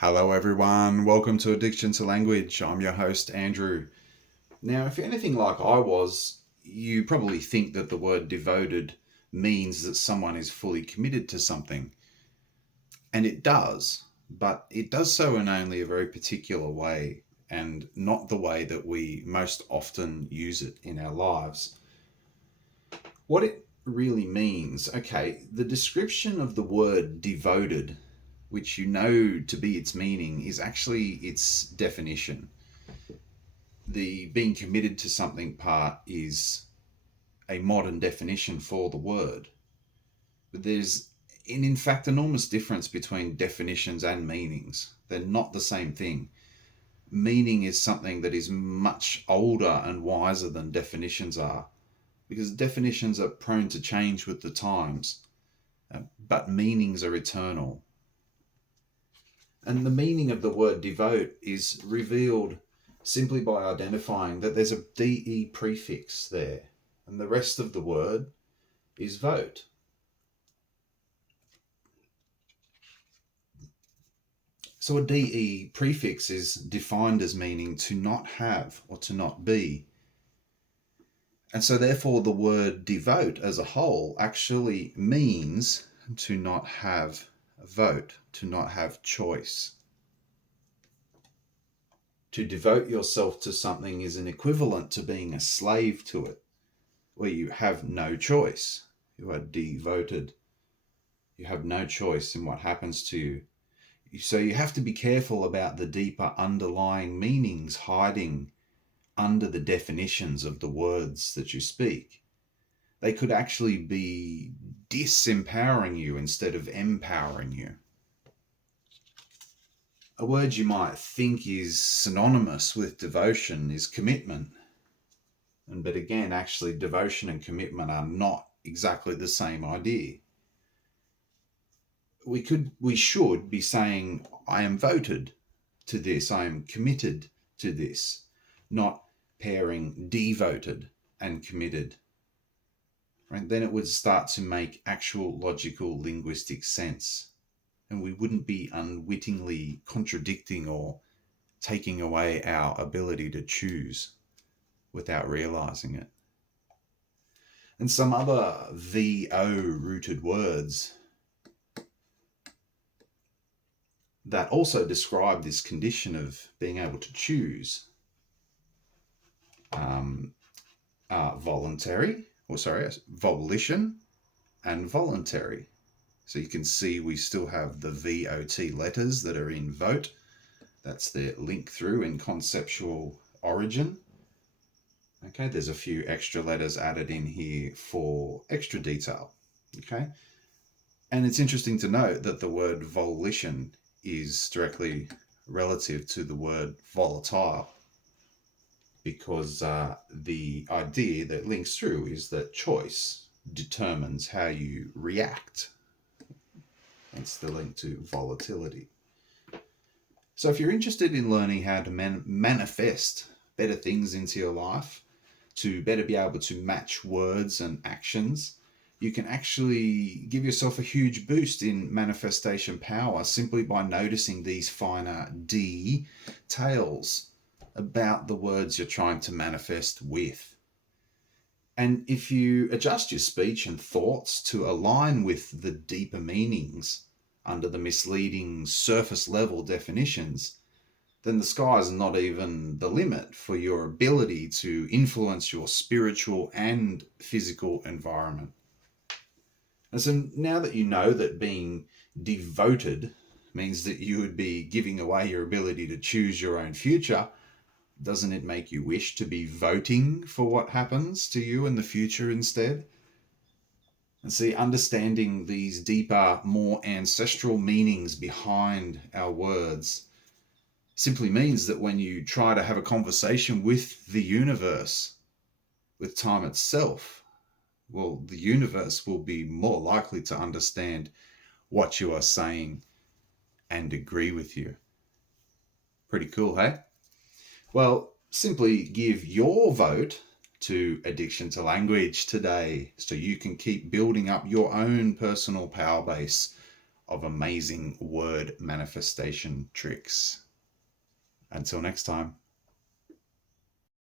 Hello, everyone. Welcome to Addiction to Language. I'm your host, Andrew. Now, if you're anything like I was, you probably think that the word devoted means that someone is fully committed to something. And it does, but it does so in only a very particular way and not the way that we most often use it in our lives. What it really means, okay, the description of the word devoted, which you know to be its meaning, is actually its definition. The being committed to something part is a modern definition for the word. But there's, in fact, enormous difference between definitions and meanings. They're not the same thing. Meaning is something that is much older and wiser than definitions are, because definitions are prone to change with the times, but meanings are eternal. And the meaning of the word devote is revealed simply by identifying that there's a de prefix there, and the rest of the word is vote. So a de prefix is defined as meaning to not have or to not be. And so therefore the word devote as a whole actually means to not have a vote, to not have choice. To devote yourself to something is an equivalent to being a slave to it, where you have no choice. You are devoted. You have no choice in what happens to you. So you have to be careful about the deeper underlying meanings hiding under the definitions of the words that you speak. They could actually be disempowering you instead of empowering you. A word you might think is synonymous with devotion is commitment. But again, actually, devotion and commitment are not exactly the same idea. We should be saying, I am voted to this, I am committed to this, not pairing devoted and committed. Right? Then it would start to make actual logical linguistic sense. And we wouldn't be unwittingly contradicting or taking away our ability to choose without realizing it. And some other VO rooted words that also describe this condition of being able to choose volition and voluntary. So you can see we still have the VOT letters that are in vote. That's the link through in conceptual origin. Okay, there's a few extra letters added in here for extra detail. Okay, and it's interesting to note that the word volition is directly relative to the word volatile, because the idea that links through is that choice determines how you react. That's the link to volatility. So if you're interested in learning how to manifest better things into your life, to better be able to match words and actions, you can actually give yourself a huge boost in manifestation power simply by noticing these finer details about the words you're trying to manifest with. And if you adjust your speech and thoughts to align with the deeper meanings under the misleading surface level definitions, then the sky is not even the limit for your ability to influence your spiritual and physical environment. And so now that you know that being devoted means that you would be giving away your ability to choose your own future, doesn't it make you wish to be voting for what happens to you in the future instead? And see, understanding these deeper, more ancestral meanings behind our words simply means that when you try to have a conversation with the universe, with time itself, well, the universe will be more likely to understand what you are saying and agree with you. Pretty cool, hey? Well, simply give your vote to Addiction to Language today so you can keep building up your own personal power base of amazing word manifestation tricks. Until next time.